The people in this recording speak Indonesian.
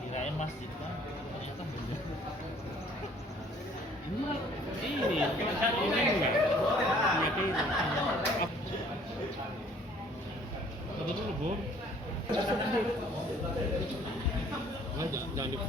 Kirain masjid kan, ternyata bener. Ini enggak. Itu Tunggu dulu, Bor. Jangan lupa.